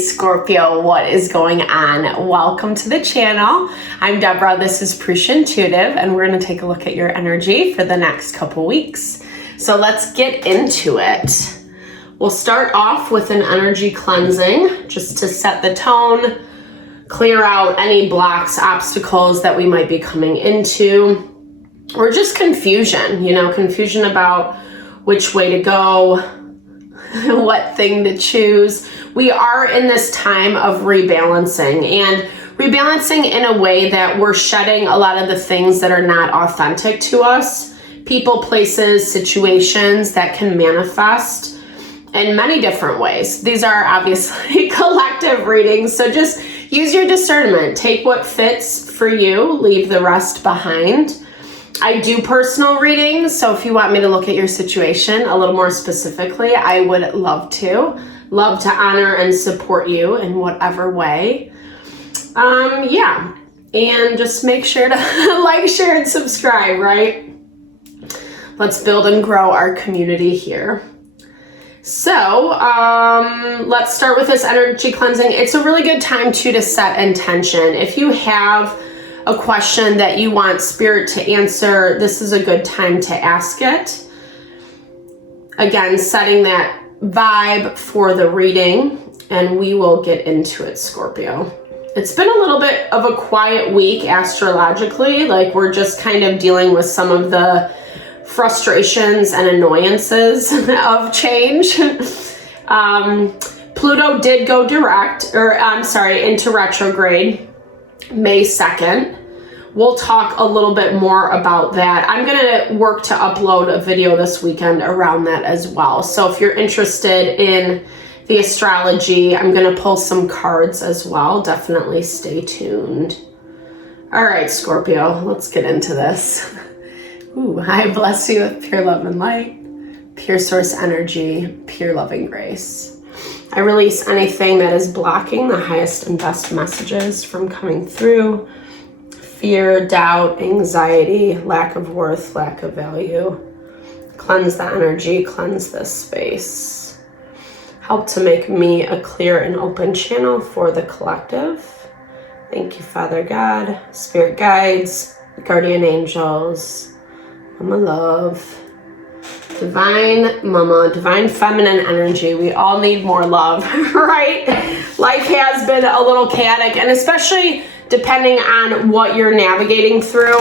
Scorpio, what is going on? Welcome to the channel. I'm Deborah, this is Purusha Intuitive, and we're going to take a look at your energy for the next couple weeks. So let's get into it. We'll start off with an energy cleansing, just to set the tone, clear out any blocks, obstacles that we might be coming into, or just confusion, confusion about which way to go, what thing to choose. We are in this time of rebalancing, and rebalancing in a way that we're shedding a lot of the things that are not authentic to us. People, places, situations that can manifest in many different ways. These are obviously collective readings, so just use your discernment. Take what fits for you, leave the rest behind. I do personal readings, so if you want me to look at your situation a little more specifically, I would love to. Love to honor and support you in whatever way. And just make sure to like, share, and subscribe, right? Let's build and grow our community here. So let's start with this energy cleansing. It's a really good time to set intention. If you have a question that you want Spirit to answer, this is a good time to ask it. Again, setting that vibe for the reading, and we will get into it, Scorpio. It's been a little bit of a quiet week astrologically, like we're just kind of dealing with some of the frustrations and annoyances of change. Pluto did go into retrograde May 2nd. We'll talk a little bit more about that. I'm going to work to upload a video this weekend around that as well. So if you're interested in the astrology, I'm going to pull some cards as well. Definitely stay tuned. All right, Scorpio, let's get into this. Ooh, I bless you with pure love and light, pure source energy, pure loving grace. I release anything that is blocking the highest and best messages from coming through. Fear, doubt, anxiety, lack of worth, lack of value. Cleanse the energy, cleanse this space. Help to make me a clear and open channel for the collective. Thank you, Father God, Spirit guides, guardian angels, Mama Love, Divine Mama, Divine Feminine energy. We all need more love, right? Life has been a little chaotic, and especially depending on what you're navigating through,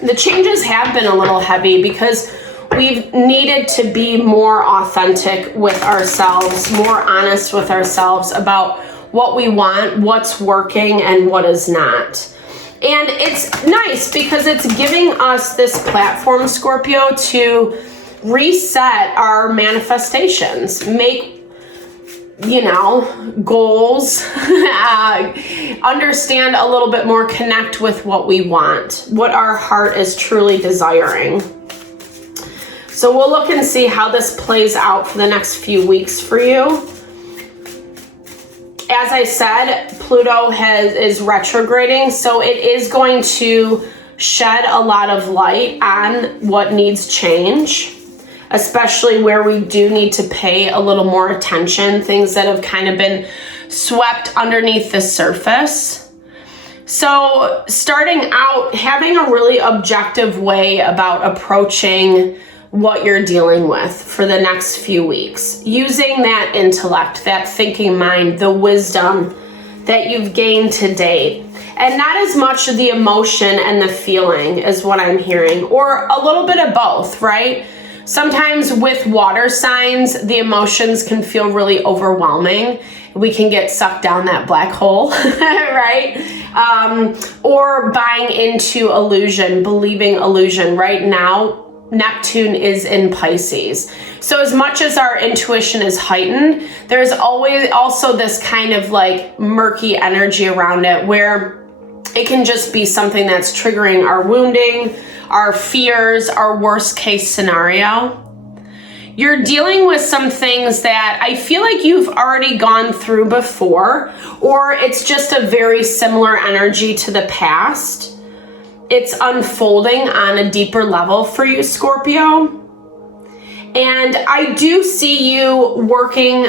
the changes have been a little heavy because we've needed to be more authentic with ourselves, more honest with ourselves about what we want, what's working, and what is not. And it's nice because it's giving us this platform, Scorpio, to reset our manifestations, make, goals, understand a little bit more, connect with what we want, what our heart is truly desiring. So we'll look and see how this plays out for the next few weeks for you. As I said, Pluto is retrograding, so it is going to shed a lot of light on what needs change, especially where we do need to pay a little more attention, things that have kind of been swept underneath the surface. So starting out, having a really objective way about approaching what you're dealing with for the next few weeks, using that intellect, that thinking mind, the wisdom that you've gained to date, and not as much the emotion and the feeling is what I'm hearing, or a little bit of both, right? Sometimes with water signs, the emotions can feel really overwhelming. We can get sucked down that black hole, right? Or buying into illusion, believing illusion. Right now, Neptune is in Pisces. So as much as our intuition is heightened, there's always also this kind of like murky energy around it where it can just be something that's triggering our wounding, our fears, our worst case scenario. You're dealing with some things that I feel like you've already gone through before, or it's just a very similar energy to the past. It's unfolding on a deeper level for you, Scorpio. And I do see you working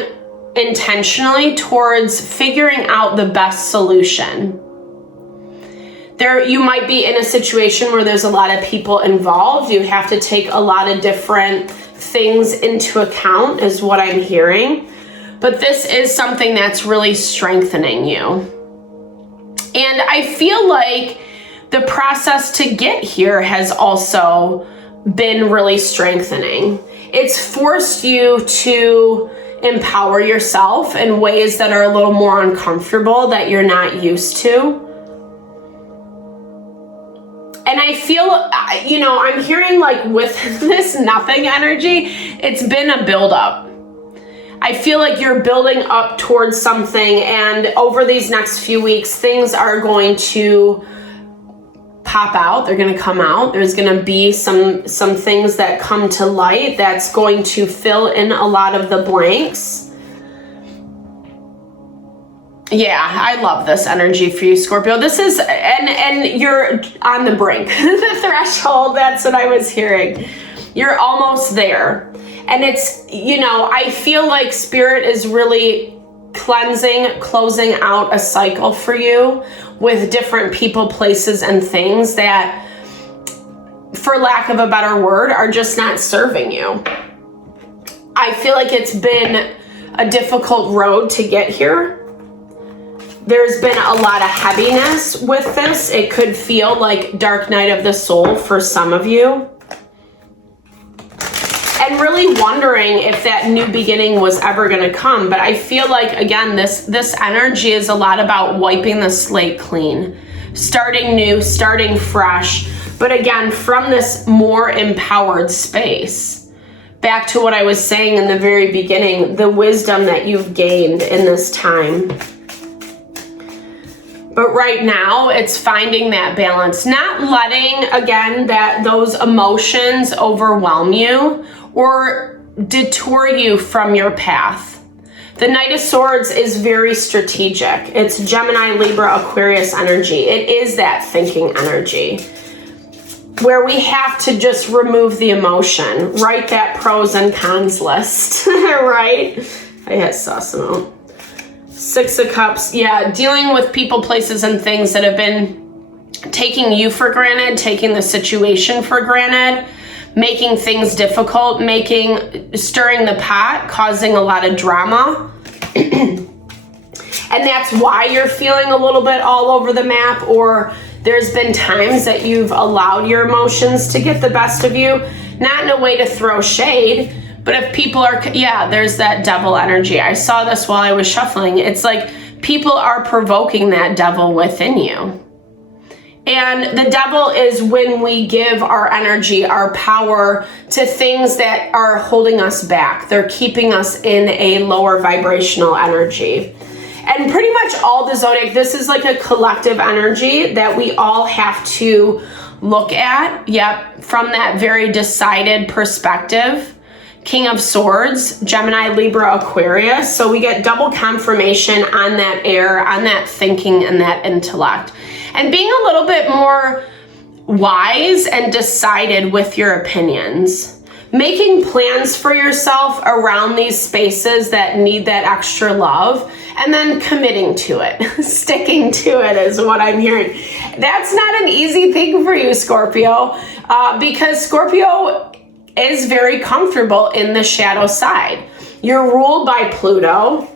intentionally towards figuring out the best solution. You might be in a situation where there's a lot of people involved. You have to take a lot of different things into account, is what I'm hearing. But this is something that's really strengthening you. And I feel like the process to get here has also been really strengthening. It's forced you to empower yourself in ways that are a little more uncomfortable, that you're not used to. And I feel, I'm hearing like with this nothing energy, it's been a buildup. I feel like you're building up towards something, and over these next few weeks, things are going to pop out. They're going to come out. There's going to be some things that come to light that's going to fill in a lot of the blanks. Yeah, I love this energy for you, Scorpio. This is, and you're on the brink, the threshold. That's what I was hearing. You're almost there. And it's, I feel like Spirit is really closing out a cycle for you with different people, places, and things that, for lack of a better word, are just not serving you. I feel like it's been a difficult road to get here. There's been a lot of heaviness with this. It could feel like dark night of the soul for some of you. And really wondering if that new beginning was ever going to come. But I feel like, again, this energy is a lot about wiping the slate clean, starting new, starting fresh. But again, from this more empowered space. Back to what I was saying in the very beginning, the wisdom that you've gained in this time. But right now, it's finding that balance, not letting, again, those emotions overwhelm you or detour you from your path. The Knight of Swords is very strategic. It's Gemini, Libra, Aquarius energy. It is that thinking energy where we have to just remove the emotion, write that pros and cons list, right? I saw some out. Six of Cups, yeah, dealing with people, places, and things that have been taking you for granted, taking the situation for granted, making things difficult, stirring the pot, causing a lot of drama. And that's why you're feeling a little bit all over the map, or there's been times that you've allowed your emotions to get the best of you, not in a way to throw shade, but if people are, there's that devil energy. I saw this while I was shuffling. It's like people are provoking that devil within you. And the devil is when we give our energy, our power to things that are holding us back. They're keeping us in a lower vibrational energy. And pretty much all the zodiac, this is like a collective energy that we all have to look at. Yep, from that very decided perspective. King of Swords, Gemini, Libra, Aquarius. So we get double confirmation on that air, on that thinking and that intellect. And being a little bit more wise and decided with your opinions. Making plans for yourself around these spaces that need that extra love. And then committing to it. Sticking to it is what I'm hearing. That's not an easy thing for you, Scorpio. Because Scorpio is very comfortable in the shadow side. You're ruled by Pluto,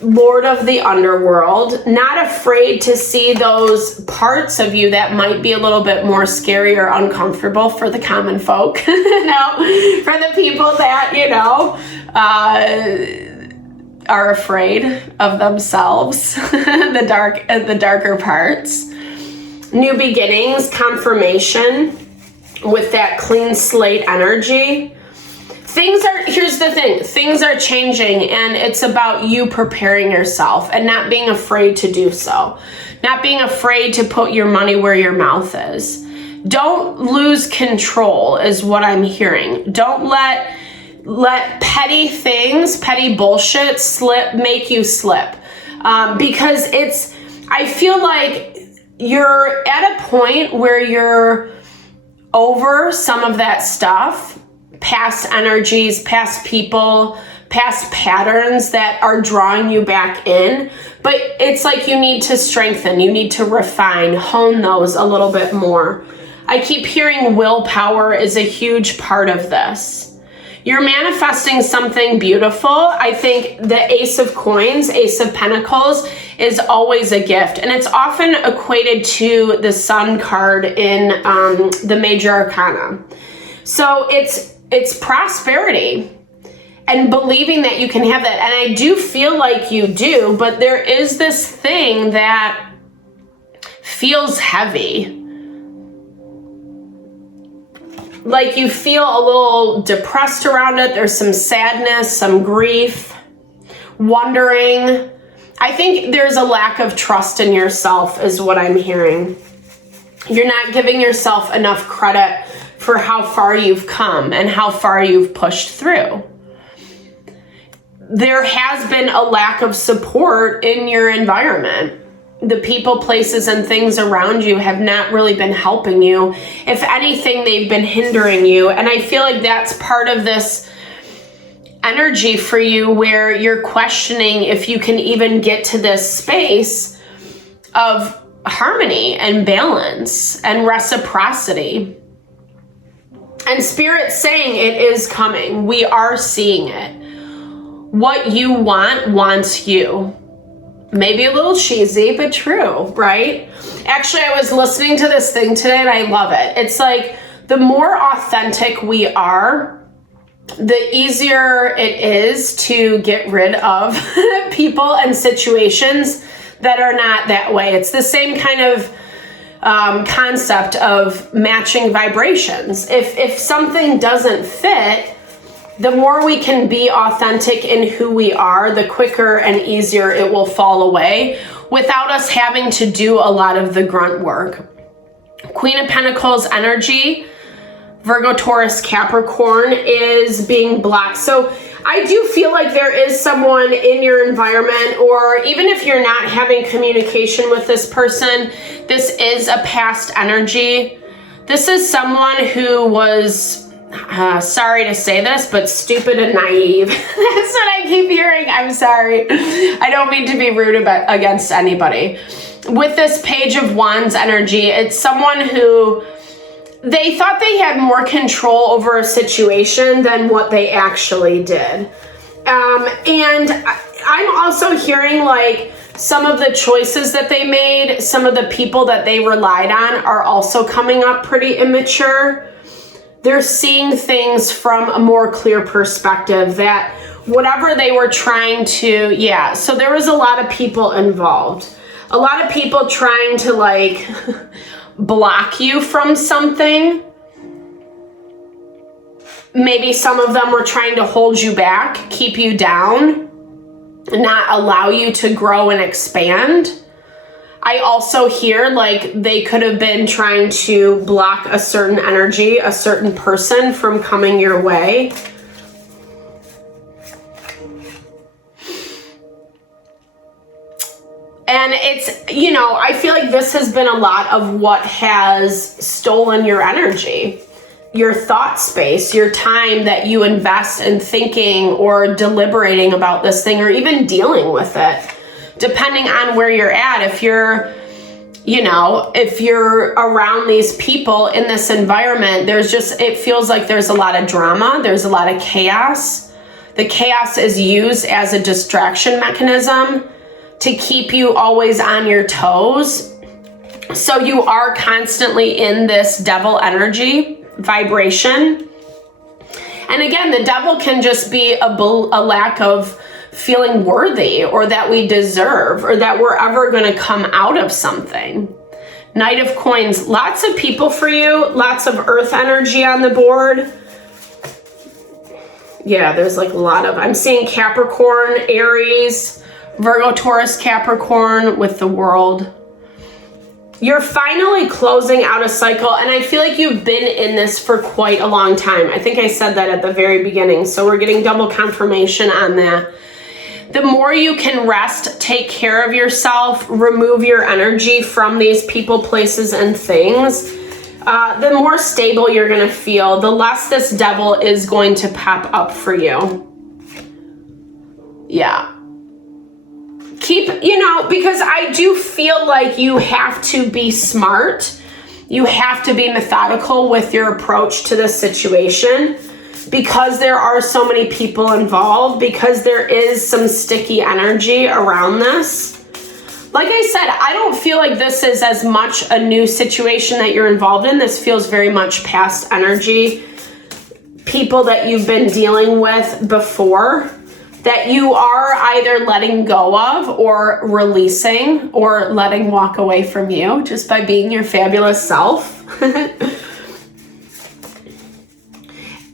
Lord of the underworld, not afraid to see those parts of you that might be a little bit more scary or uncomfortable for the common folk, for the people that, are afraid of themselves, the darker parts. New beginnings, confirmation, with that clean slate energy. Here's the thing, things are changing, and it's about you preparing yourself and not being afraid to do so. Not being afraid to put your money where your mouth is. Don't lose control is what I'm hearing. Don't let petty things, petty bullshit make you slip. Because I feel like you're at a point where you're over some of that stuff, past energies, past people, past patterns that are drawing you back in. But it's like you need to strengthen, you need to refine, hone those a little bit more. I keep hearing willpower is a huge part of this. You're manifesting something beautiful. I think the Ace of Coins, Ace of Pentacles, is always a gift. And it's often equated to the Sun card in the Major Arcana. So it's prosperity and believing that you can have that. And I do feel like you do, but there is this thing that feels heavy. Like you feel a little depressed around it. There's some sadness, some grief, wondering. I think there's a lack of trust in yourself is what I'm hearing. You're not giving yourself enough credit for how far you've come and how far you've pushed through. There has been a lack of support in your environment. The people, places, and things around you have not really been helping you. If anything, they've been hindering you. And I feel like that's part of this energy for you where you're questioning if you can even get to this space of harmony and balance and reciprocity. And Spirit's saying it is coming. We are seeing it. What you want wants you. Maybe a little cheesy, but true, right? Actually, I was listening to this thing today and I love it. It's like the more authentic we are, the easier it is to get rid of people and situations that are not that way. It's the same kind of concept of matching vibrations. If something doesn't fit, the more we can be authentic in who we are, the quicker and easier it will fall away without us having to do a lot of the grunt work. Queen of Pentacles energy, Virgo, Taurus, Capricorn is being blocked. So I do feel like there is someone in your environment, or even if you're not having communication with this person, this is a past energy. This is someone who was sorry to say this, but stupid and naive. That's what I keep hearing. I'm sorry. I don't mean to be rude against anybody. With this Page of Wands energy, it's someone who they thought they had more control over a situation than what they actually did. And I'm also hearing like some of the choices that they made, some of the people that they relied on are also coming up pretty immature. They're seeing things from a more clear perspective that whatever they were trying to, so there was a lot of people involved. A lot of people trying to like block you from something. Maybe some of them were trying to hold you back, keep you down, not allow you to grow and expand. I also hear like they could have been trying to block a certain energy, a certain person from coming your way. And it's, you know, I feel like this has been a lot of what has stolen your energy, your thought space, your time that you invest in thinking or deliberating about this thing or even dealing with it. Depending on where you're at, if you're, you know, if you're around these people in this environment, there's just, it feels like there's a lot of drama. There's a lot of chaos. The chaos is used as a distraction mechanism to keep you always on your toes. So you are constantly in this devil energy vibration. And again, the devil can just be a lack of feeling worthy or that we deserve or that we're ever going to come out of something. Knight of Coins, lots of people for you, lots of earth energy on the board. Yeah, there's like a lot of, I'm seeing Capricorn, Aries, Virgo, Taurus, Capricorn with the World. You're finally closing out a cycle, and I feel like you've been in this for quite a long time. I think I said that at the very beginning, so we're getting double confirmation on that. The more you can rest, take care of yourself, remove your energy from these people, places, and things, the more stable you're going to feel, the less this devil is going to pop up for you. Yeah. Keep, you know, because I do feel like you have to be smart. You have to be methodical with your approach to this situation, because there are so many people involved, because there is some sticky energy around this. Like I said, I don't feel like this is as much a new situation that you're involved in. This feels very much past energy. People that you've been dealing with before that you are either letting go of or releasing or letting walk away from you just by being your fabulous self.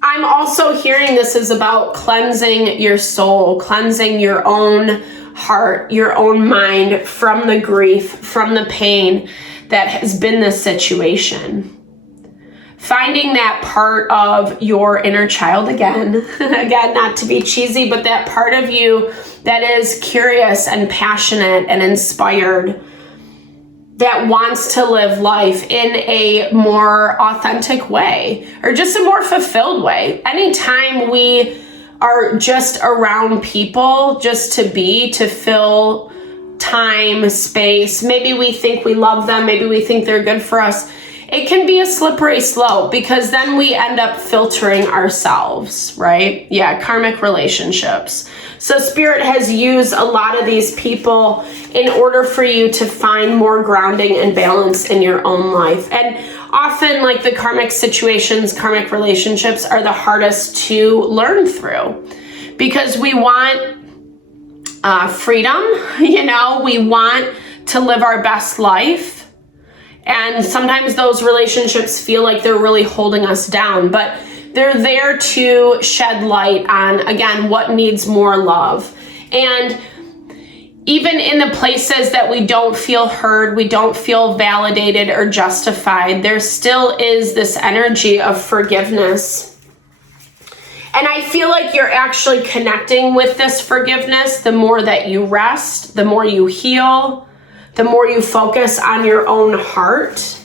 I'm also hearing this is about cleansing your soul, cleansing your own heart, your own mind from the grief, from the pain that has been this situation. Finding that part of your inner child again, not to be cheesy, but that part of you that is curious and passionate and inspired, that wants to live life in a more authentic way, or just a more fulfilled way. Anytime we are just around people just to fill time, space, maybe we think we love them, maybe we think they're good for us, it can be a slippery slope, because then we end up filtering ourselves, right? Yeah, karmic relationships. So Spirit has used a lot of these people in order for you to find more grounding and balance in your own life. And often, like, the karmic situations, karmic relationships are the hardest to learn through, because we want freedom, you know, we want to live our best life. And sometimes those relationships feel like they're really holding us down, but they're there to shed light on, again, what needs more love. And even in the places that we don't feel heard, we don't feel validated or justified, there still is this energy of forgiveness. And I feel like you're actually connecting with this forgiveness the more that you rest, the more you heal, the more you focus on your own heart.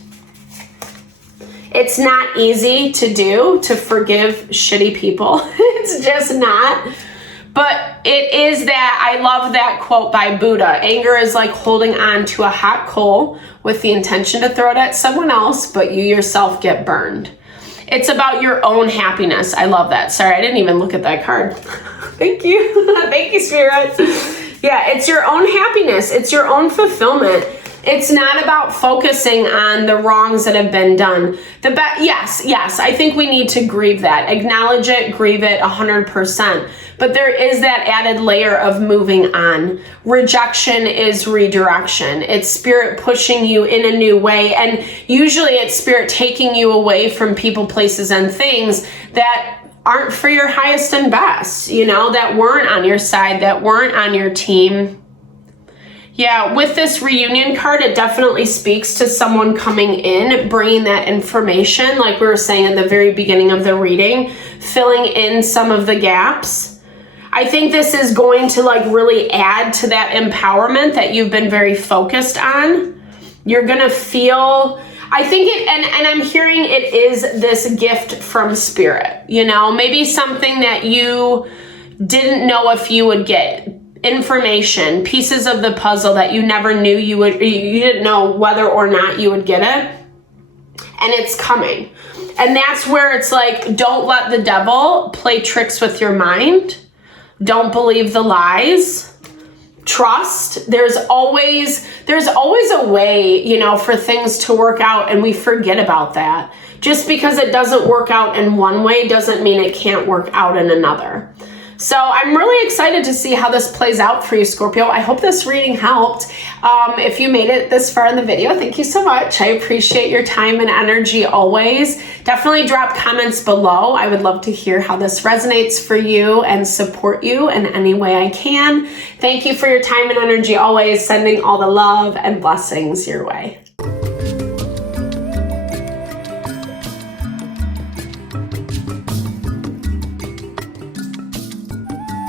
It's not easy to do, to forgive shitty people. It's just not. But it is that, I love that quote by Buddha. Anger is like holding on to a hot coal with the intention to throw it at someone else, but you yourself get burned. It's about your own happiness. I love that. Sorry, I didn't even look at that card. Thank you. Thank you, Spirit. Yeah, it's your own happiness. It's your own fulfillment. It's not about focusing on the wrongs that have been done. Yes, I think we need to grieve that. Acknowledge it, grieve it 100%. But there is that added layer of moving on. Rejection is redirection. It's Spirit pushing you in a new way. And usually it's Spirit taking you away from people, places, and things that aren't for your highest and best, you know, that weren't on your side, that weren't on your team. Yeah, with this reunion card, it definitely speaks to someone coming in, bringing that information, like we were saying at the very beginning of the reading, filling in some of the gaps. I think this is going to like really add to that empowerment that you've been very focused on. You're going to feel, I think it, and I'm hearing it is this gift from Spirit, you know, maybe something that you didn't know if you would get. Information, pieces of the puzzle that you never knew you didn't know whether or not you would get it. And it's coming. And that's where it's like, don't let the devil play tricks with your mind. Don't believe the lies. Trust. There's always a way, you know, for things to work out, and we forget about that. Just because it doesn't work out in one way doesn't mean it can't work out in another. So I'm really excited to see how this plays out for you, Scorpio. I hope this reading helped. If you made it this far in the video, thank you so much. I appreciate your time and energy always. Definitely drop comments below. I would love to hear how this resonates for you and support you in any way I can. Thank you for your time and energy always. Sending all the love and blessings your way.